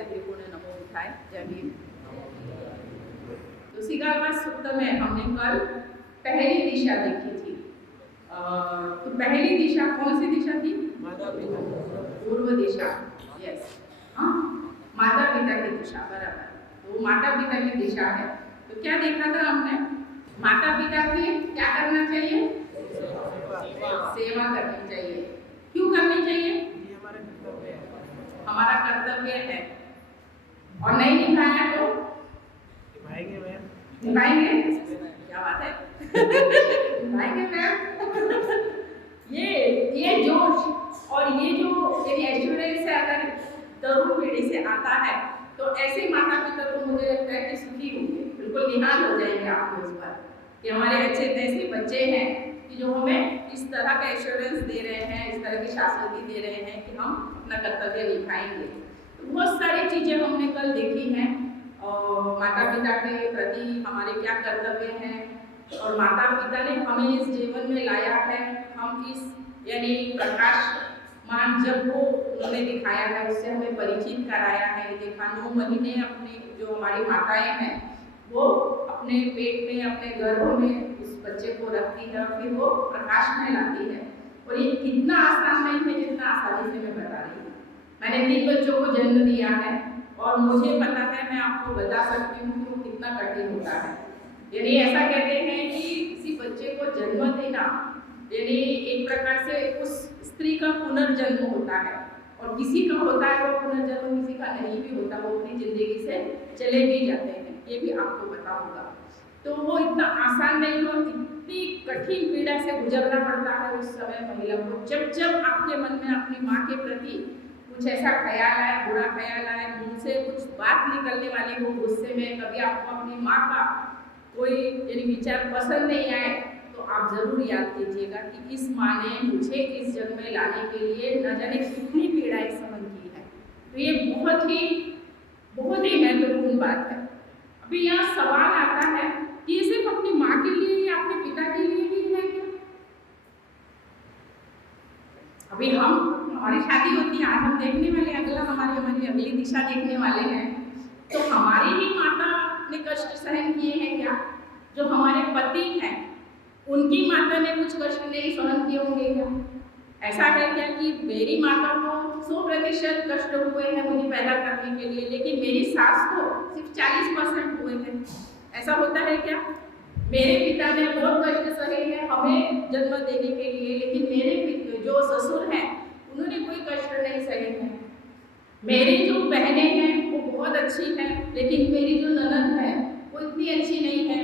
मैत्रीपूर्ण नमो बुद्धाय। जय भीम। तो सिगारवास सूत्र में हमने कल पहली दिशा देखी थी। तो पहली दिशा कौन सी दिशा थी? पूर्व दिशा। यस, हाँ, माता पिता की दिशा, बराबर। तो माता पिता की दिशा है। तो क्या देखा था हमने? माता पिता की क्या करना चाहिए? सेवा करनी चाहिए। क्यों करनी चाहिए? हमारा कर्तव्य है, और नहीं निभाया तो निभाएंगे मैम। निभाएंगे, क्या बात है। निभाएंगे मैम। ये जोश और ये जो एश्योरेंस है अगर तरुण पीढ़ी से आता है तो ऐसे माता पिता तो मुझे लगता है कि सुखी होंगे, बिल्कुल निहाल हो जाएंगे आपके उस पर कि हमारे अच्छे ऐसे बच्चे हैं कि जो हमें इस तरह का एश्योरेंस दे रहे हैं, इस तरह की शाश्वती दे रहे हैं कि हम अपना कर्तव्य निभाएंगे। तो बहुत सारी चीज़ें हमने कल देखी हैं, और माता पिता के प्रति हमारे क्या कर्तव्य हैं, और माता पिता ने हमें इस जीवन में लाया है। हम इस यानी प्रकाशमान जब वो उन्होंने दिखाया है, उससे हमें परिचित कराया है। देखा 9 महीने अपने जो हमारी माताएं हैं वो अपने पेट में, अपने गर्भ में उस बच्चे को रखती है और फिर वो प्रकाश में लाती है। और ये कितना आसान नहीं है जितना आसानी से मैं बता रही हूँ। मैंने 3 बच्चों को जन्म दिया है और मुझे पता है, मैं आपको बता सकती हूँ कि वो कितना कठिन होता है। यानी ऐसा कहते हैं कि किसी बच्चे को जन्म देना यानी एक प्रकार से उस स्त्री का पुनर्जन्म होता है, और किसी का होता है वो पुनर्जन्म, किसी का नहीं भी होता, वो अपनी जिंदगी से चले भी जाते हैं, ये भी आपको पता होगा। तो वो इतना आसान नहीं हो, इतनी कठिन पीड़ा से गुजरना पड़ता है उस समय महिला को। जब आपके मन में अपनी माँ के प्रति कुछ ऐसा ख्याल आए, बुरा ख्याल आए, मुंह से कुछ बात निकलने वाली हो गुस्से में, कभी आपको अपनी माँ का कोई यानी विचार पसंद नहीं आए, तो आप जरूर याद कीजिएगा कि इस माँ ने मुझे इस जन्म में लाने के लिए न जाने कितनी पीड़ाएं सहन की है। तो ये बहुत ही महत्वपूर्ण बात है। अभी यहाँ सवाल आता है कि ये सिर्फ अपनी माँ के लिए या अपने पिता के लिए ही है क्या? अभी हमारी शादी होती है, आज हम देखने वाले हमारी अगली दिशा देखने वाले हैं, तो हमारी ही माता ने कष्ट सहन किए हैं क्या? जो हमारे पति हैं उनकी माता ने कुछ कष्ट नहीं सहन किए होंगे क्या? ऐसा है क्या कि मेरी माता को 100% कष्ट हुए हैं मुझे पैदा करने के लिए, लेकिन मेरी सास को सिर्फ 40% हुए हैं? ऐसा होता है क्या? मेरे पिता ने बहुत कष्ट सहे हैं हमें जन्म देने के लिए, लेकिन मेरे जो ससुर हैं उन्होंने कोई कष्ट नहीं सहे हैं। मेरी जो बहनें हैं वो बहुत अच्छी हैं, लेकिन मेरी जो ननद है वो इतनी अच्छी नहीं है,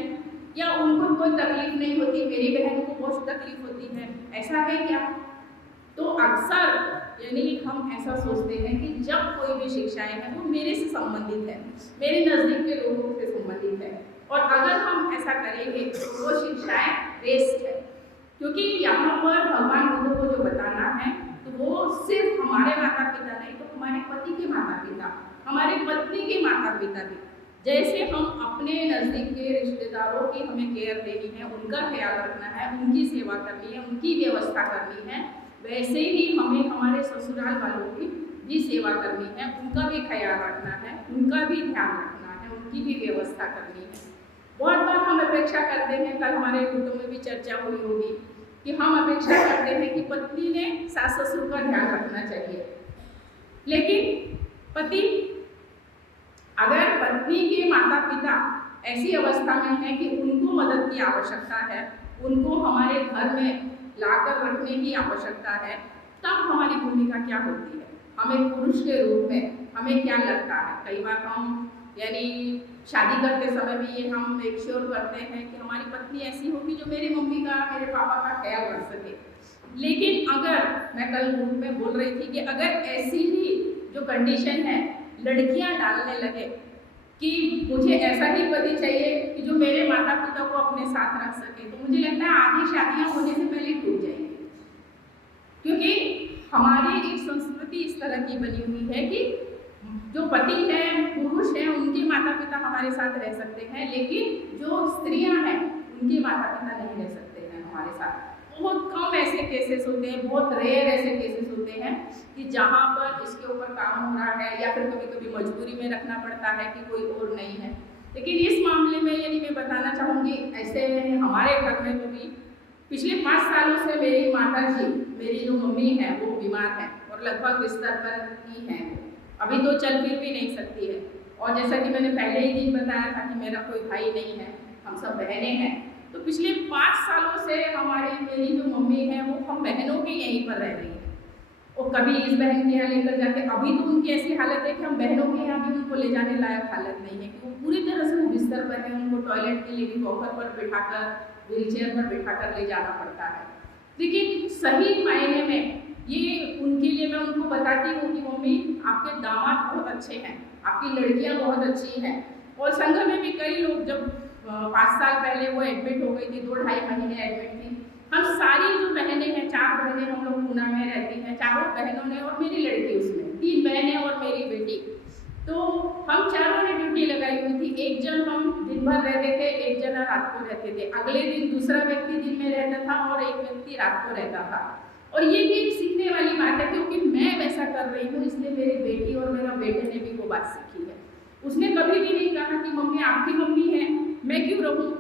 या उनको कोई तकलीफ नहीं होती, मेरी बहन को बहुत तकलीफ होती है। ऐसा है क्या? तो अक्सर यानी हम ऐसा सोचते हैं कि जब कोई भी शिक्षाएं हैं वो मेरे से संबंधित है, मेरे नज़दीक के लोगों से संबंधित है, और अगर हम ऐसा करेंगे तो वो शिक्षाएं वेस्ट है। क्योंकि यहाँ पर भगवान बुद्ध को जो बताना है तो वो सिर्फ हमारे माता पिता नहीं, तो हमारे पति के माता पिता, हमारे पत्नी के माता पिता भी, जैसे हम अपने नज़दीक के रिश्तेदारों की हमें केयर देनी है, उनका ख्याल रखना है, उनकी सेवा करनी है, उनकी व्यवस्था करनी है, वैसे ही हमें हमारे ससुराल वालों की भी सेवा करनी है, उनका भी ख्याल रखना है, उनका भी ध्यान रखना है, उनकी भी व्यवस्था करनी है। बहुत बार हम अपेक्षा करते हैं, कल हमारे ग्रुप में भी चर्चा हुई होगी कि हम अपेक्षा करते हैं कि पत्नी ने सास ससुर का ध्यान रखना चाहिए, लेकिन पति, अगर पत्नी के माता पिता ऐसी अवस्था में है कि उनको मदद की आवश्यकता है, उनको हमारे घर में लाकर रखने की आवश्यकता है, तब हमारी भूमिका क्या होती है? हमें पुरुष के रूप में हमें क्या लगता है? कई बार हम यानी शादी करते समय भी ये हम मेक श्योर करते हैं कि हमारी पत्नी ऐसी होगी जो मेरी मम्मी का, मेरे पापा का ख्याल रख सके। लेकिन अगर मैं कल ग्रुप में बोल रही थी कि अगर ऐसी ही जो कंडीशन है लड़कियां डालने लगे कि मुझे ऐसा ही पति चाहिए कि जो मेरे माता पिता को अपने साथ रख सके, तो मुझे लगता है आधी शादियां होने से पहले टूट जाएंगी। क्योंकि हमारी एक संस्कृति इस तरह की बनी हुई है कि जो पति हैं, पुरुष हैं, उनके माता पिता हमारे साथ रह सकते हैं, लेकिन जो स्त्रियां हैं उनके माता पिता नहीं रह सकते हैं हमारे साथ। बहुत कम ऐसे केसेस होते हैं, बहुत रेयर ऐसे केसेस होते हैं कि जहाँ पर इसके ऊपर काम हो रहा है या फिर कभी कभी मजबूरी में रखना पड़ता है कि कोई और नहीं है। लेकिन इस मामले में यदि मैं बताना चाहूँगी, ऐसे में हमारे घर में तो भी पिछले 5 सालों से मेरी माता जी, मेरी जो मम्मी है वो बीमार है और लगभग बिस्तर पर ही है। अभी तो चल फिर भी नहीं सकती है। और जैसा कि मैंने पहले ही दिन बताया था कि मेरा कोई भाई नहीं है, हम सब बहनें हैं। तो पिछले 5 सालों से मेरी जो मम्मी है वो हम बहनों के यहीं पर रह रही है। और कभी इस बहन के यहाँ लेकर जाके, अभी तो उनकी ऐसी हालत है कि हम बहनों के यहाँ भी उनको ले जाने लायक हालत नहीं है कि वो पूरी तरह से वो बिस्तर पर है। उनको टॉयलेट के लिए भी वॉकर पर बिठाकर, व्हील चेयर पर बिठाकर ले जाना पड़ता है। लेकिन सही मायने में ये उनके लिए मैं उनको बताती हूँ कि मम्मी आपके दामाद बहुत अच्छे हैं, आपकी लड़कियाँ बहुत अच्छी हैं। और संघ में भी कई लोग, जब 5 साल पहले वो एडमिट हो गई थी, 2-2.5 महीने एडमिट थी। हम सारी जो बहनें हैं, 4 बहनें हम लोग पूना में रहती हैं, चारों बहनों ने और मेरी लड़की उसमें 3 बहनें और मेरी बेटी, तो हम चारों ने ड्यूटी लगाई हुई थी। एक जन हम दिन भर रहते थे, एक जना रात को रहते थे। अगले दिन दूसरा व्यक्ति दिन में रहता था और एक व्यक्ति रात को रहता था। और ये भी एक सीखने वाली बात है, क्योंकि मैं वैसा कर रही हूँ इसलिए मेरी बेटी और मेरा बेटे ने भी वो बात सीखी है। उसने कभी भी नहीं कहा कि मम्मी आपकी मम्मी है, मैं क्यों रहूं,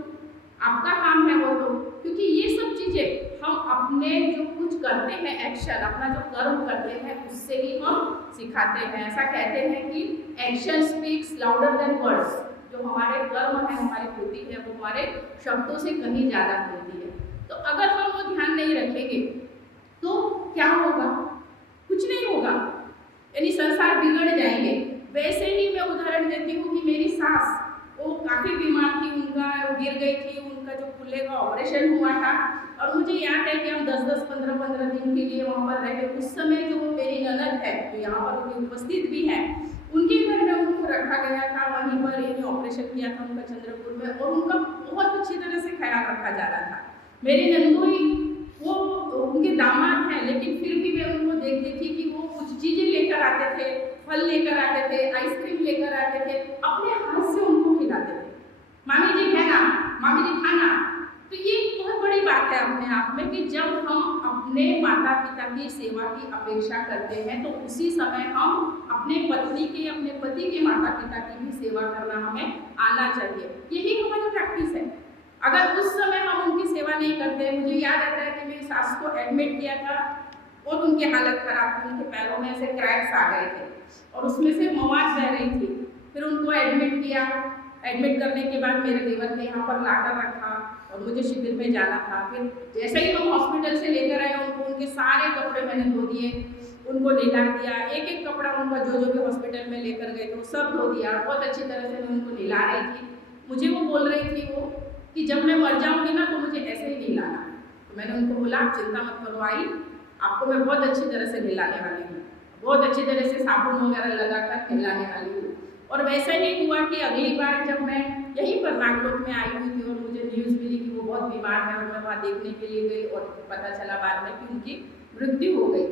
आपका काम है वो तो। क्योंकि ये सब चीजें हम अपने जो कुछ करते हैं, एक्शन, अपना जो कर्म करते हैं उससे ही हम सिखाते हैं। ऐसा कहते हैं कि action speaks louder than words. जो हमारे कर्म है, हमारी कृति है, वो हमारे शब्दों से कहीं ज्यादा होती है। तो अगर हम वो ध्यान नहीं रखेंगे तो क्या होगा? कुछ नहीं होगा, यानी संसार बिगड़ जाएंगे। वैसे ही मैं उदाहरण देती हूँ कि मेरी सास, वो काफ़ी बीमार थी, उनका गिर गई थी, उनका जो कूल्हे का ऑपरेशन हुआ था। और मुझे याद है कि हम 10-10, 15-15 दिन के लिए वहाँ पर रहे। उस समय जो मेरी ननद है, जो यहाँ पर उनकी उपस्थित भी है, उनके घर में उनको रखा गया था। वहीं पर इन्हें ऑपरेशन किया था उनका चंद्रपुर में, और उनका बहुत अच्छी तरह से ख्याल रखा जा रहा था। मेरी नंदोई, वो उनके दामाद हैं, लेकिन फिर भी मैं उनको देखती थी कि वो कुछ चीज़ें लेकर आते थे, फल लेकर आते थे, आइसक्रीम लेकर आते थे, अपने हाथ से उनको खिलाते थे। मामी जी खाना, मामी जी खाना। तो ये बहुत बड़ी बात है अपने आप में कि जब हम अपने माता पिता की सेवा की अपेक्षा करते हैं तो उसी समय हम अपने पत्नी के, अपने पति के माता पिता की भी सेवा करना हमें आना चाहिए। यही हमारी प्रैक्टिस है। अगर उस समय हम उनकी सेवा नहीं करते, मुझे याद आता है कि मेरी सास को एडमिट किया था और उनकी हालत खराब थी, उनके पैरों में ऐसे क्रैक्स आ गए थे और उसमें से मवाद बह रही थी। फिर उनको एडमिट किया। एडमिट करने के बाद मेरे देवर ने यहाँ पर लाकर रखा और मुझे शिविर में जाना था। फिर जैसे ही हम हॉस्पिटल से लेकर आए, उनको उनके सारे कपड़े मैंने धो दिए, उनको नहला दिया। एक एक कपड़ा उनका जो जो भी हॉस्पिटल में लेकर गए थे वो सब धो दिया। बहुत अच्छी तरह से मैं उनको नहला रही थी। मुझे वो बोल रही थी वो कि जब मैं मर जाऊँगी ना तो मुझे ऐसे ही नहलाना। तो मैंने उनको बोला आप चिंता मत करो आई, आपको मैं बहुत अच्छी तरह से नहलाने वाली हूँ, बहुत अच्छी तरह से साबुन वगैरह लगाकर नहलाने वाली हूँ। और वैसा ही हुआ कि अगली बार जब मैं यहीं पर नागलोक में आई हुई थी और मुझे न्यूज़ मिली कि वो बहुत बीमार है और मैं वहाँ देखने के लिए गई और पता चला बाद में कि उनकी मृत्यु हो गई।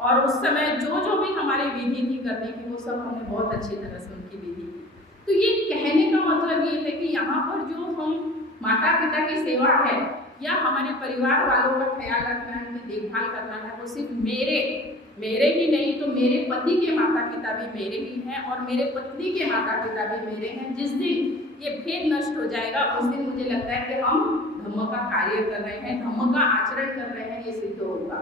और उस समय जो जो भी हमारी विधि थी करने की, वो सब हमने बहुत अच्छी तरह से उनकी विधि की। तो ये कहने का मतलब ये है कि यहाँ पर जो हम माता पिता की सेवा है या हमारे परिवार वालों का ख्याल रखना है, उनकी देखभाल करना है, वो सिर्फ मेरे ही नहीं तो मेरे पति के माता पिता भी मेरे ही हैं और मेरे पत्नी के माता पिता भी मेरे हैं। जिस दिन ये भेद नष्ट हो जाएगा उस दिन मुझे लगता है कि हम धम्म का कार्य कर रहे हैं, धम्म का आचरण कर रहे हैं, ये सिद्ध होगा।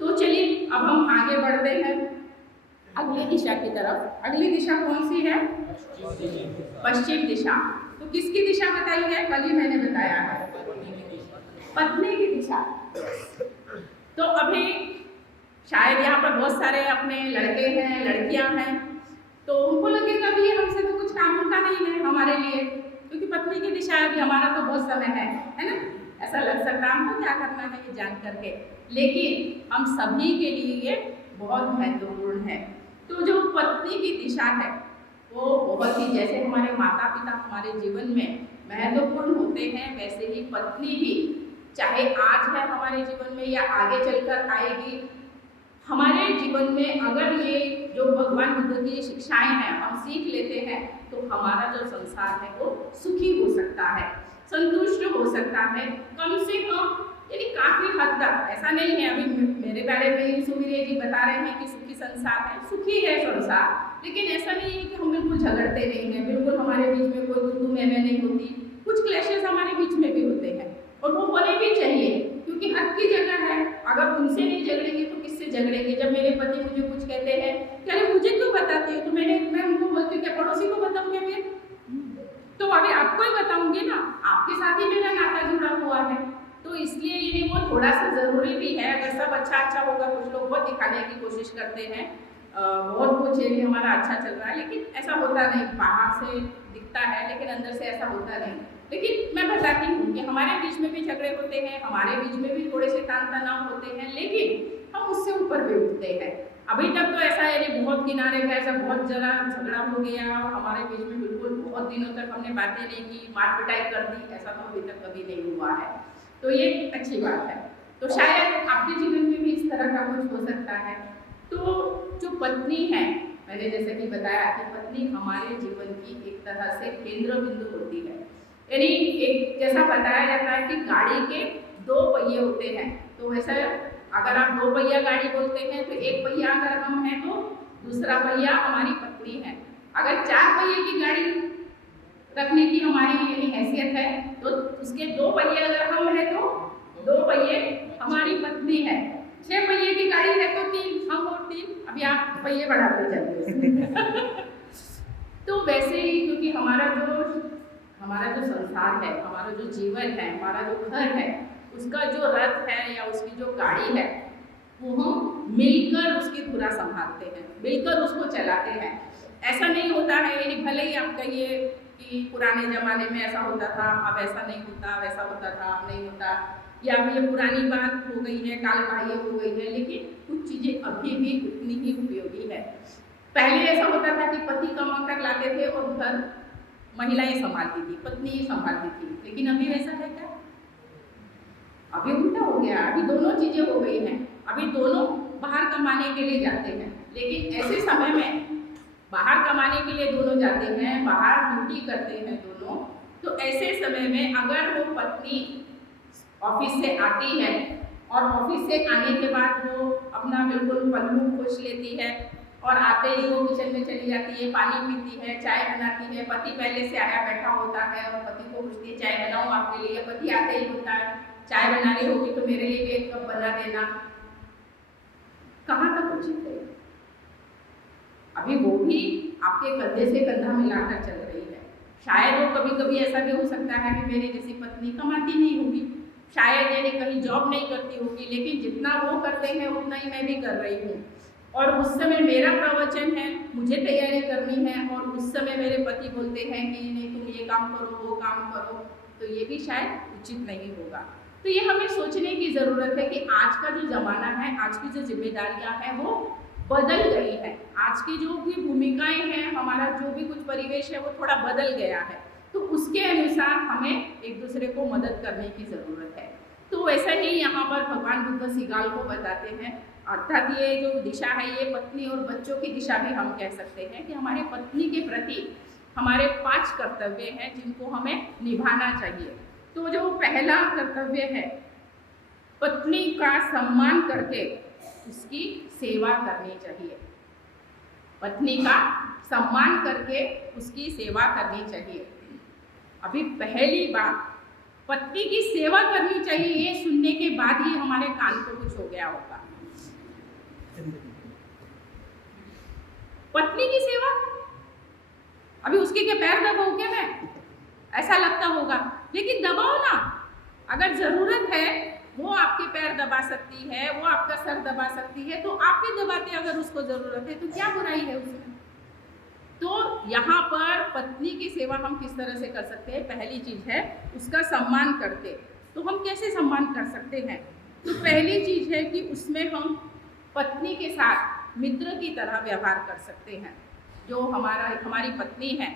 तो चलिए अब हम आगे बढ़ते हैं अगली दिशा की तरफ। अगली दिशा कौन सी है? पश्चिम दिशा। तो किसकी दिशा बताई है? कल ही मैंने बताया है, पत्नी की दिशा। तो अभी शायद यहाँ पर बहुत सारे अपने लड़के हैं, लड़कियाँ हैं, तो उनको लगेगा कि हमसे तो कुछ काम होता नहीं है हमारे लिए, क्योंकि पत्नी की दिशा है, अभी हमारा तो बहुत समय है ना, ऐसा लग सकता है हमको क्या करना है ये जान करके। लेकिन हम सभी के लिए ये बहुत महत्वपूर्ण है। तो जो पत्नी की दिशा है वो बहुत ही, जैसे हमारे माता पिता हमारे जीवन में महत्वपूर्ण होते हैं, वैसे ही पत्नी भी, चाहे आज है हमारे जीवन में या आगे चलकर आएगी हमारे जीवन में, अगर ये जो भगवान बुद्ध की शिक्षाएं हैं हम सीख लेते हैं तो हमारा जो संसार है वो सुखी हो सकता है, संतुष्ट हो सकता है। कम से कम यानी काफी हद तक ऐसा नहीं है। अभी मेरे बारे में सुमीरे जी बता रहे हैं कि सुखी संसार है, सुखी है संसार, लेकिन ऐसा नहीं है कि हम बिल्कुल झगड़ते नहीं हैं, बिल्कुल हमारे बीच में कोई गुंदू में नहीं होती। कुछ क्लैशेस हमारे बीच में भी होते हैं और वो होने भी चाहिए, क्योंकि हक की जगह है। अगर उनसे नहीं झगड़ेंगे तो किससे झगड़ेंगे। जब मेरे पति मुझे कुछ कहते हैं कि अरे मुझे क्यों बताती हो, तो मैं उनको बोलती हूँ क्या पड़ोसी को बताऊँ क्या फिर? तो अभी आपको ही बताऊंगी ना, आपके साथ ही मेरा नाता जुड़ा हुआ है। तो इसलिए ये वो थोड़ा सा ज़रूरी भी है। अगर सब अच्छा होगा, कुछ लोग बहुत दिखाने की कोशिश करते हैं, बहुत कुछ ये भी हमारा अच्छा चल रहा है, लेकिन ऐसा होता नहीं। बाहर से दिखता है लेकिन अंदर से ऐसा होता नहीं। लेकिन मैं बताती हूँ कि हमारे बीच में भी झगड़े होते हैं, हमारे बीच में भी थोड़े से तान तनाव होते हैं, लेकिन हम उससे ऊपर भी उठते हैं। अभी तक तो ऐसा यानी बहुत किनारे गए, ऐसा बहुत ज़रा झगड़ा हो गया और हमारे बीच में बिल्कुल बहुत दिनों तक हमने बातें नहीं की, मार पिटाई कर दी, ऐसा तो अभी तक कभी नहीं हुआ है। तो ये अच्छी बात है। तो शायद आपके जीवन में भी इस तरह का कुछ हो सकता है। तो जो पत्नी है, मैंने जैसे कि बताया कि पत्नी हमारे जीवन की एक तरह से केंद्र बिंदु होती है। यानी एक जैसा बताया जाता है कि गाड़ी के 2 पहिए होते हैं, तो वैसा अगर आप 2 पहिया गाड़ी बोलते हैं तो एक पहिया अगर हम हैं तो दूसरा पहिया हमारी पत्नी है। अगर 4 पहिए की गाड़ी रखने की हमारी यानी हैसियत है तो उसके 2 पहिए अगर हम हैं तो 2 पहिए हमारी पत्नी है। 6 पहिए की गाड़ी है तो 3 हम और 3, अभी आप पहिए बढ़ाते जाइए। तो वैसे ही क्योंकि हमारा जो संसार है, हमारा जो जीवन है, हमारा जो घर है, उसका जो रथ है या उसकी जो गाड़ी है, वो हम मिलकर उसकी धुरा संभालते हैं, मिलकर उसको चलाते हैं। ऐसा नहीं होता है यानी भले ही आप कहिए कि पुराने ज़माने में ऐसा होता था, अब ऐसा नहीं होता, वैसा होता था, अब नहीं होता, या अब ये पुरानी बात हो गई है, काल बाह्य हो गई है, लेकिन कुछ चीज़ें अभी भी उतनी ही उपयोगी है। पहले ऐसा होता था कि पति कमा कर लाते थे और घर महिलाएं संभालती थी, पत्नी ही संभालती थी, लेकिन अभी वैसा है क्या? अभी उल्टा हो गया। अभी दोनों चीज़ें हो गई हैं। अभी दोनों बाहर कमाने के लिए जाते हैं, लेकिन ऐसे समय में बाहर कमाने के लिए दोनों जाते हैं, बाहर ड्यूटी करते हैं दोनों, तो ऐसे समय में अगर वो पत्नी ऑफिस से आती है और ऑफिस से आने के बाद वो अपना बिल्कुल पल्लू पोंछ लेती है और आते ही वो किचन में चली जाती है, पानी पीती है, चाय बनाती है। पति पहले से आया बैठा होता है और पति को पूछती है चाय बनाऊँ आपके लिए, पति आते ही होता है चाय बना रही होगी तो मेरे लिए भी 1 कप बना देना। कहाँ तक उचित है? अभी वो भी आपके कंधे से कंधा मिलाकर चल रही है। शायद वो कभी कभी ऐसा भी हो सकता है कि मेरी जैसी पत्नी कमाती नहीं होगी, शायद यानी कहीं जॉब नहीं करती होगी, लेकिन जितना वो करते हैं उतना ही मैं भी कर रही हूँ। और उस समय मेरा प्रवचन है, मुझे तैयारी करनी है, और उस समय मेरे पति बोलते हैं कि नहीं तुम ये काम करो, वो काम करो, तो ये भी शायद उचित नहीं होगा। तो ये हमें सोचने की ज़रूरत है कि आज का जो ज़माना है, आज की जो जिम्मेदारियाँ हैं वो बदल गई है। आज की जो भी भूमिकाएं हैं, हमारा जो भी कुछ परिवेश है वो थोड़ा बदल गया है, तो उसके अनुसार हमें एक दूसरे को मदद करने की ज़रूरत है। तो वैसा ही यहाँ पर भगवान बुद्ध सिगाल को बताते हैं, अर्थात ये जो दिशा है ये पत्नी और बच्चों की दिशा भी हम कह सकते हैं कि हमारे पत्नी के प्रति हमारे 5 कर्तव्य हैं जिनको हमें निभाना चाहिए। तो जो पहला कर्तव्य है, पत्नी का सम्मान करके उसकी सेवा करनी चाहिए। पत्नी का सम्मान करके उसकी सेवा करनी चाहिए। अभी पहली बात, पत्नी की सेवा करनी चाहिए, ये सुनने के बाद ही हमारे कान को कुछ हो गया होगा। पत्नी की सेवा, अभी उसके क्या पैर दबाओ क्या मैं? ऐसा लगता होगा, लेकिन दबाओ ना। अगर जरूरत है वो आपके पैर दबा सकती है, वो आपका सर दबा सकती है, तो आप भी दबाते अगर उसको जरूरत है, तो क्या बुराई है उसमें? तो यहाँ पर पत्नी की सेवा हम किस तरह से कर सकते हैं? पहली चीज है उसका सम्मान करके। तो हम कैसे सम्मान कर सकते हैं? तो पहली चीज है कि उसमें हम पत्नी के साथ मित्र की तरह व्यवहार कर सकते हैं। जो हमारी पत्नी है,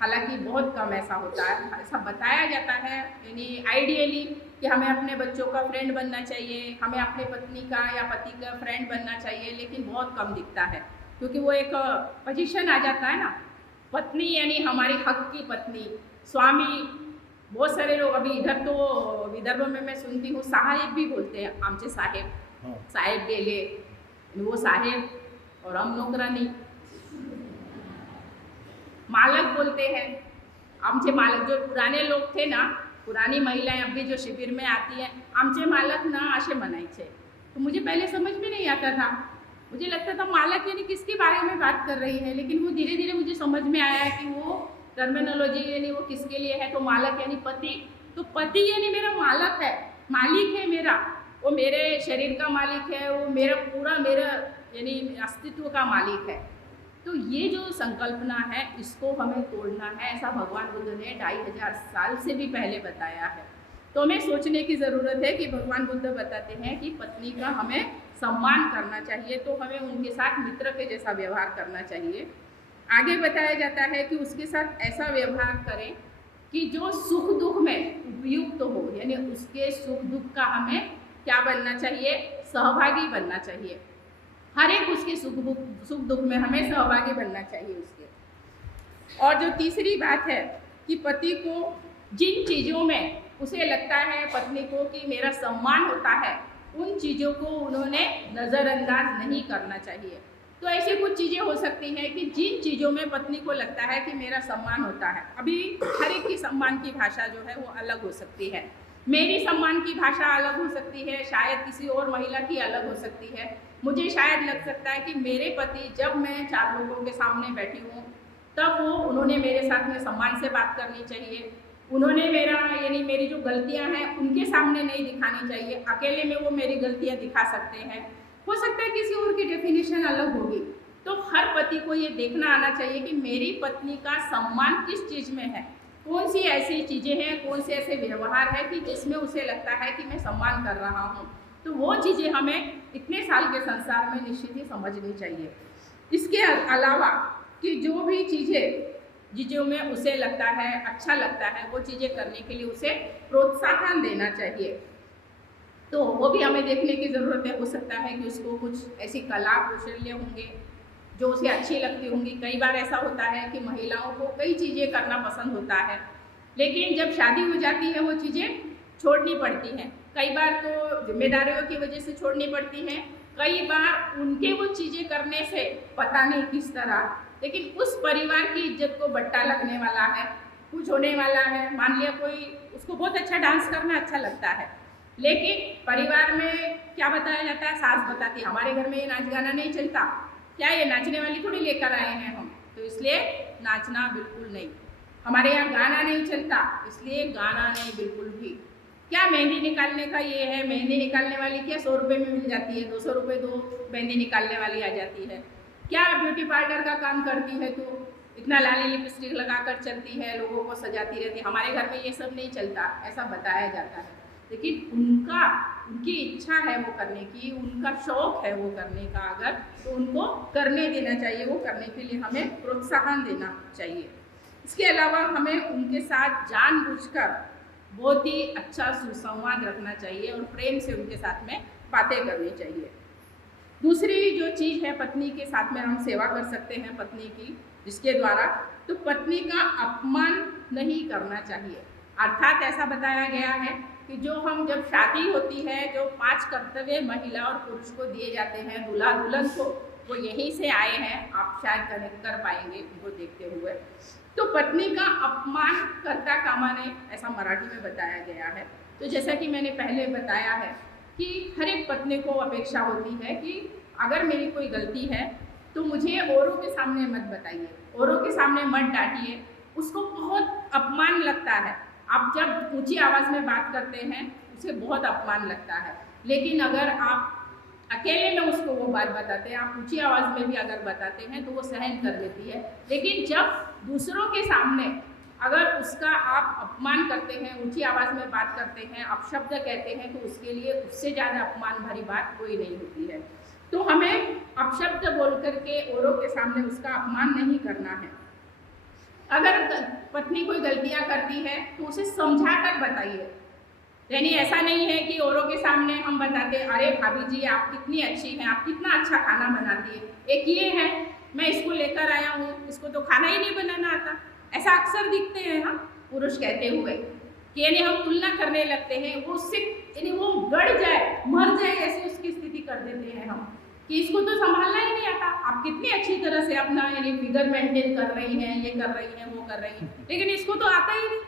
हालांकि बहुत कम ऐसा होता है, ऐसा बताया जाता है यानी आइडियली कि हमें अपने बच्चों का फ्रेंड बनना चाहिए, हमें अपने पत्नी का या पति का फ्रेंड बनना चाहिए, लेकिन बहुत कम दिखता है, क्योंकि वो एक पोजीशन आ जाता है ना, पत्नी यानी हमारी हक की पत्नी, स्वामी बहुत सारे लोग अभी इधर तो विदर्भ में मैं सुनती हूँ साहेब भी बोलते हैं, आमचे साहेब, हाँ। साहेब गेले, वो साहेब और हम नौकरानी। मालक बोलते हैं, आमचे मालक, जो पुराने लोग थे ना, पुरानी महिलाएं अभी जो शिविर में आती हैं, आमचे मालक ना आशे मनाई, तो मुझे पहले समझ में नहीं आता था। मुझे लगता था मालक यानी किसके बारे में बात कर रही है, लेकिन वो धीरे धीरे मुझे समझ में आया कि वो टर्मिनोलॉजी यानी वो किसके लिए है। तो मालक यानी पति, तो पति यानी मेरा मालक है, मालिक है मेरा, वो मेरे शरीर का मालिक है, वो मेरा पूरा मेरा यानी अस्तित्व का मालिक है। तो ये जो संकल्पना है इसको हमें तोड़ना है, ऐसा भगवान बुद्ध ने 2500 साल से भी पहले बताया है। तो हमें सोचने की ज़रूरत है कि भगवान बुद्ध बताते हैं कि पत्नी का हमें सम्मान करना चाहिए, तो हमें उनके साथ मित्र के जैसा व्यवहार करना चाहिए। आगे बताया जाता है कि उसके साथ ऐसा व्यवहार करें कि जो सुख दुख में उपयुक्त हो, यानी उसके सुख दुख का हमें क्या बनना चाहिए, सहभागी बनना चाहिए। हर एक उसके सुख दुख में हमें सहभागी बनना चाहिए उसके। और जो तीसरी बात है कि पति को जिन चीज़ों में उसे लगता है पत्नी को कि मेरा सम्मान होता है, उन चीज़ों को उन्होंने नज़रअंदाज नहीं करना चाहिए। तो ऐसी कुछ चीज़ें हो सकती हैं कि जिन चीज़ों में पत्नी को लगता है कि मेरा सम्मान होता है, अभी हर एक की सम्मान की भाषा जो है वो अलग हो सकती है। मेरी सम्मान की भाषा अलग हो सकती है, शायद किसी और महिला की अलग हो सकती है। मुझे शायद लग सकता है कि मेरे पति जब मैं 4 लोगों के सामने बैठी हूँ तब उन्होंने मेरे साथ में सम्मान से बात करनी चाहिए, उन्होंने मेरा यानी मेरी जो गलतियाँ हैं उनके सामने नहीं दिखानी चाहिए, अकेले में वो मेरी गलतियाँ दिखा सकते हैं। हो सकता है किसी और की डेफिनेशन अलग होगी। तो हर पति को ये देखना आना चाहिए कि मेरी पत्नी का सम्मान किस चीज़ में है, कौन सी ऐसी चीज़ें हैं, कौन से ऐसे व्यवहार है कि जिसमें उसे लगता है कि मैं सम्मान कर रहा हूँ। तो वो चीज़ें हमें इतने साल के संसार में निश्चित ही समझनी चाहिए। इसके अलावा कि जो भी चीज़ों में उसे लगता है अच्छा लगता है, वो चीज़ें करने के लिए उसे प्रोत्साहन देना चाहिए। तो वो भी हमें देखने की ज़रूरत है। हो सकता है कि उसको कुछ ऐसी कला कौशल्य होंगे जो उसे अच्छी लगती होंगी। कई बार ऐसा होता है कि महिलाओं को कई चीज़ें करना पसंद होता है, लेकिन जब शादी हो जाती है वो चीज़ें छोड़नी पड़ती हैं। कई बार तो जिम्मेदारियों की वजह से छोड़नी पड़ती हैं, कई बार उनके वो चीज़ें करने से पता नहीं किस तरह, लेकिन उस परिवार की इज्जत को बट्टा लगने वाला है, कुछ होने वाला है। मान लिया कोई, उसको बहुत अच्छा डांस करना अच्छा लगता है, लेकिन परिवार में क्या बताया जाता है, सास बताती है हमारे घर में ये नाच गाना नहीं चलता, क्या ये नाचने वाली थोड़ी लेकर आए हैं हम, तो इसलिए नाचना बिल्कुल नहीं। हमारे यहाँ गाना नहीं चलता, इसलिए गाना नहीं बिल्कुल भी। क्या मेहंदी निकालने का ये है, मेहंदी निकालने वाली क्या 100 रुपये में मिल जाती है, 200 रुपये दो मेहंदी निकालने वाली आ जाती है। क्या ब्यूटी पार्लर का काम करती है तो इतना लाली लिपस्टिक लगाकर चलती है, लोगों को सजाती रहती है। हमारे घर में ये सब नहीं चलता, ऐसा बताया जाता है। लेकिन उनकी इच्छा है वो करने की, उनका शौक है वो करने का, अगर तो उनको करने देना चाहिए, वो करने के लिए हमें प्रोत्साहन देना चाहिए। इसके अलावा हमें उनके साथ जानबूझकर बहुत ही अच्छा सुसंवाद रखना चाहिए और प्रेम से उनके साथ में बातें करनी चाहिए। दूसरी जो चीज़ है, पत्नी के साथ में हम सेवा कर सकते हैं पत्नी की, जिसके द्वारा तो पत्नी का अपमान नहीं करना चाहिए। अर्थात ऐसा बताया गया है कि जब शादी होती है, जो 5 कर्तव्य महिला और पुरुष को दिए जाते हैं दूल्हा दुल्हन को, वो यहीं से आए हैं, आप शायद कनेक्ट कर पाएंगे उनको देखते हुए। तो पत्नी का अपमान करता कामा नहीं, ऐसा मराठी में बताया गया है। तो जैसा कि मैंने पहले बताया है कि हर एक पत्नी को अपेक्षा होती है कि अगर मेरी कोई गलती है तो मुझे औरों के सामने मत बताइए, औरों के सामने मत डांटिए। उसको बहुत अपमान लगता है, आप जब ऊंची आवाज़ में बात करते हैं उसे बहुत अपमान लगता है। लेकिन अगर आप अकेले में उसको वो बात बताते हैं, आप ऊंची आवाज़ में भी अगर बताते हैं तो वो सहन कर लेती है। लेकिन जब दूसरों के सामने अगर उसका आप अपमान करते हैं, ऊंची आवाज़ में बात करते हैं, अपशब्द कहते हैं, तो उसके लिए उससे ज़्यादा अपमान भरी बात कोई नहीं होती है। तो हमें अपशब्द बोल करके औरों के सामने उसका अपमान नहीं करना है। अगर पत्नी कोई गलतियाँ करती है तो उसे समझा कर बताइए, यानी ऐसा नहीं है कि औरों के सामने हम बताते अरे भाभी जी आप कितनी अच्छी हैं, आप कितना अच्छा खाना बनाती है। एक ये है, मैं इसको लेकर आया हूँ, इसको तो खाना ही नहीं बनाना आता, ऐसा अक्सर दिखते हैं हम पुरुष कहते हुए। कि यानी हम तुलना करने लगते हैं, वो उससे यानी वो गड़ जाए, मर जाए, ऐसी उसकी स्थिति कर देते हैं हम कि इसको तो संभालना ही नहीं आता। आप कितनी अच्छी तरह से अपना यानी फिगर मेंटेन कर रही हैं, ये कर रही हैं, वो कर रही हैं, लेकिन इसको तो आता ही नहीं।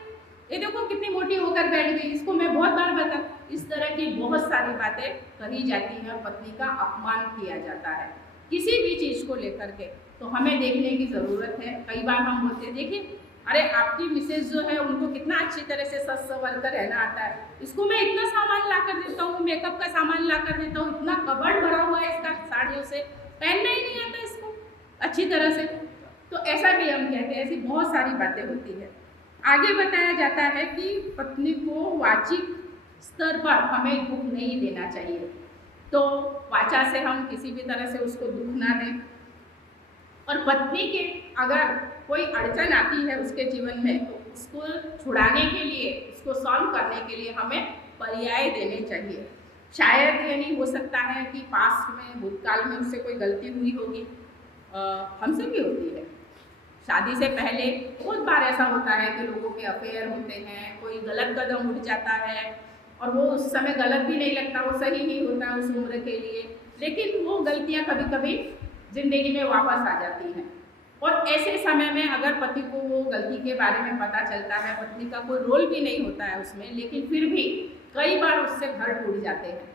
ये देखो कितनी मोटी होकर बैठ गई, इसको मैं बहुत बार बता। इस तरह की बहुत सारी बातें कही जाती हैं, पत्नी का अपमान किया जाता है किसी भी चीज़ को लेकर के। तो हमें देखने की ज़रूरत है। कई बार हम बोलते हैं, देखिए अरे आपकी मिसेज जो है उनको कितना अच्छी तरह से सज संवर कर रहना आता है, इसको मैं इतना सामान ला कर देता हूँ, मेकअप का सामान ला कर देता हूँ, इतना कबर्ड भरा हुआ है इसका साड़ियों से, पहनना ही नहीं आता इसको अच्छी तरह से। तो ऐसा भी हम कहते हैं, ऐसी बहुत सारी बातें होती है। आगे बताया जाता है कि पत्नी को वाचिक स्तर पर हमें दुख नहीं देना चाहिए। तो वाचा से हम किसी भी तरह से उसको दुख ना दें। और पत्नी के अगर कोई अड़चन आती है उसके जीवन में, तो उसको छुड़ाने के लिए, उसको सॉल्व करने के लिए हमें पर्याय देने चाहिए। शायद ये नहीं हो सकता है कि पास्ट में, भूतकाल में उससे कोई गलती हुई होगी, हमसे भी होती है। शादी से पहले बहुत बार ऐसा होता है कि लोगों के अफेयर होते हैं, कोई गलत कदम उठ जाता है और वो उस समय गलत भी नहीं लगता, वो सही ही होता है उस उम्र के लिए, लेकिन वो गलतियाँ कभी कभी ज़िंदगी में वापस आ जाती हैं। और ऐसे समय में अगर पति को वो गलती के बारे में पता चलता है, पत्नी का कोई रोल भी नहीं होता है उसमें, लेकिन फिर भी कई बार उससे घर टूट जाते हैं।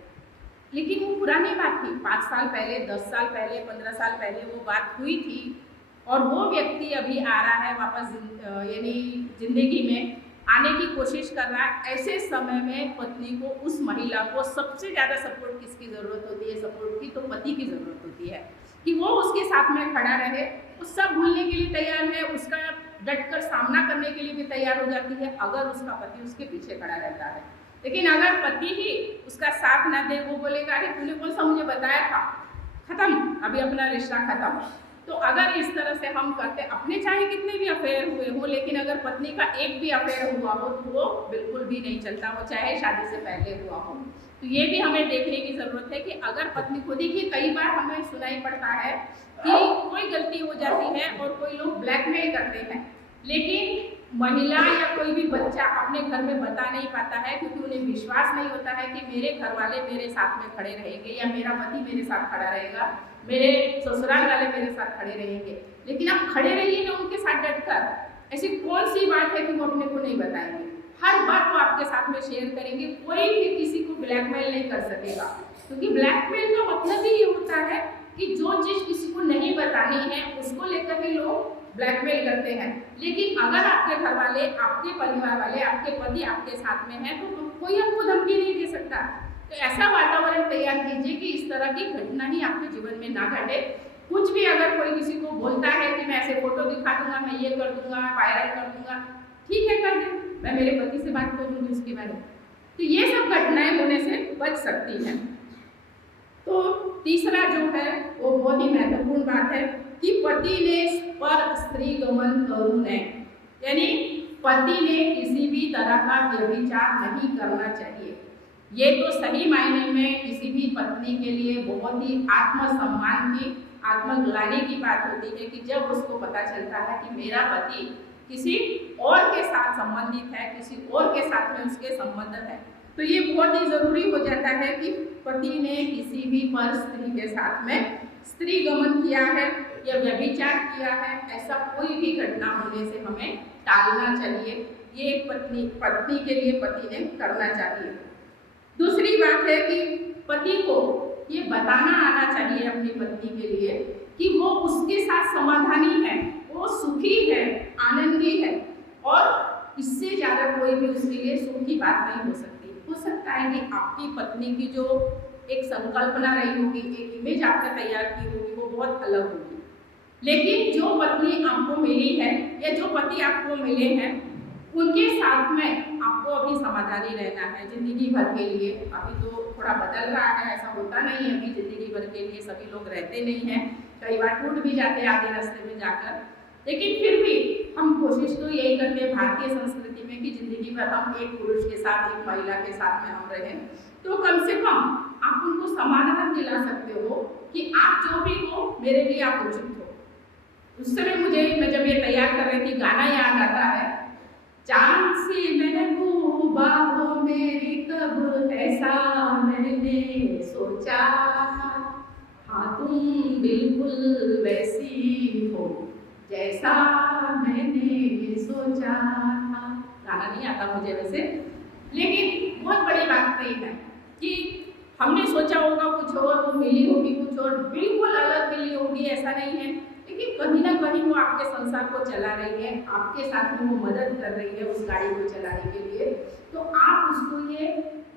लेकिन वो पुरानी बात थी, 5 साल पहले, 10 साल पहले, 15 साल पहले वो बात हुई थी, और वो व्यक्ति अभी आ रहा है वापस यानी ज़िंदगी में आने की कोशिश कर रहा है। ऐसे समय में पत्नी को, उस महिला को सबसे ज़्यादा सपोर्ट किसकी ज़रूरत होती है? सपोर्ट की तो पति की ज़रूरत होती है कि वो उसके साथ में खड़ा रहे, वो सब भूलने के लिए तैयार है, उसका डटकर सामना करने के लिए भी तैयार हो जाती है अगर उसका पति उसके पीछे खड़ा रहता है। लेकिन अगर पति ही उसका साथ ना दे, वो बोलेगा अरे तूने कौन सा मुझे बताया था, खत्म, अभी अपना रिश्ता खत्म। तो अगर इस तरह से हम करते, अपने चाहे कितने भी अफेयर हुए हो, लेकिन अगर पत्नी का एक भी अफेयर हुआ हो तो वो बिल्कुल भी नहीं चलता, वो चाहे शादी से पहले हुआ हो। तो ये भी हमें देखने की ज़रूरत है कि अगर पत्नी को, देखिए कई बार हमें सुनाई पड़ता है कि कोई गलती हो जाती है और कोई लोग ब्लैकमेल करते हैं, लेकिन महिला या कोई भी बच्चा अपने घर में बता नहीं पाता है, क्योंकि उन्हें विश्वास नहीं होता है कि मेरे घर वाले मेरे साथ में खड़े रहेंगे, या मेरा पति मेरे साथ खड़ा रहेगा, मेरे ससुराल वाले मेरे साथ खड़े रहेंगे। लेकिन आप खड़े रहिए ना उनके साथ डटकर। ऐसी कौन सी बात है कि वो अपने को नहीं बताएंगे? हर बात वो आपके साथ में शेयर करेंगे, कोई भी किसी को ब्लैकमेल नहीं कर सकेगा, क्योंकि ब्लैकमेल का मतलब ही ये होता है कि जो चीज़ किसी को नहीं बतानी है उसको लेकर भी लोग ब्लैकमेल करते हैं। लेकिन अगर आपके घर वाले, आपके परिवार वाले, आपके पति आपके साथ में है, तो कोई आपको धमकी नहीं दे सकता। तो ऐसा वातावरण तैयार कीजिए कि इस तरह की घटना ही आपके जीवन में ना घटे। कुछ भी अगर कोई किसी को बोलता है कि मैं ऐसे फोटो दिखा दूंगा, मैं ये कर दूंगा, मैं वायरल कर दूंगा, ठीक है कर दे, मैं मेरे पति से बात करूंगी उसके बारे में। तो ये सब घटनाएं होने से बच सकती हैं। तो तीसरा जो है वो बहुत ही महत्वपूर्ण बात है कि पति ने पर स्त्री गमन करू नहीं, यानी पति ने किसी भी तरह का व्यभिचार नहीं करना चाहिए। ये तो सही मायने में किसी भी पत्नी के लिए बहुत ही आत्मसम्मान की, आत्मग्लानि की बात होती है कि जब उसको पता चलता है कि मेरा पति किसी और के साथ संबंधित है, किसी और के साथ में उसके संबंध है। तो ये बहुत ही ज़रूरी हो जाता है कि पति ने किसी भी पर स्त्री के साथ में स्त्री गमन किया है या व्यभिचार किया है, ऐसा कोई भी घटना होने से हमें टालना चाहिए। ये पत्नी के लिए पति ने करना चाहिए। दूसरी बात है कि पति को ये बताना आना चाहिए अपनी पत्नी के लिए कि वो उसके साथ समाधानी है, वो सुखी है, आनंदी है, और इससे ज़्यादा कोई भी उसके लिए सुख की बात नहीं हो सकती। हो सकता है कि आपकी पत्नी की जो एक संकल्पना रही होगी, एक इमेज आपने तैयार की होगी, वो बहुत अलग होगी, लेकिन जो पत्नी आपको मिली है या जो पति आपको मिले हैं, उनके साथ में आपको अभी समाधानी रहना है जिंदगी भर के लिए। अभी तो थोड़ा बदल रहा है, ऐसा होता नहीं है अभी जिंदगी भर के लिए सभी लोग रहते नहीं हैं, कई बार टूट भी जाते हैं आधे रास्ते में जाकर। लेकिन फिर भी हम कोशिश तो यही करते हैं भारतीय संस्कृति में कि जिंदगी भर हम एक पुरुष के साथ, एक महिला के साथ में हम रहें। तो कम से कम आप उनको समाधान दिला सकते हो कि आप जो भी हो मेरे लिए आप उचित हो। उस समय मुझे, मैं जब ये तैयार कर रही थी, गाना याद आता है, चांद से मैं हुआ हो मेरी कब ऐसा मैंने सोचा था, हाँ तुम बिल्कुल वैसी हो जैसा मैंने सोचा था। गाना नहीं आता मुझे वैसे, लेकिन बहुत बड़ी बात नहीं है कि हमने सोचा होगा कुछ और, वो मिली होगी कुछ और, बिल्कुल अलग मिली होगी ऐसा नहीं है, लेकिन कहीं ना कहीं वो आपके संसार को चला रही है, आपके साथ में वो मदद कर रही है उस गाड़ी को चलाने के लिए। तो आप उसको ये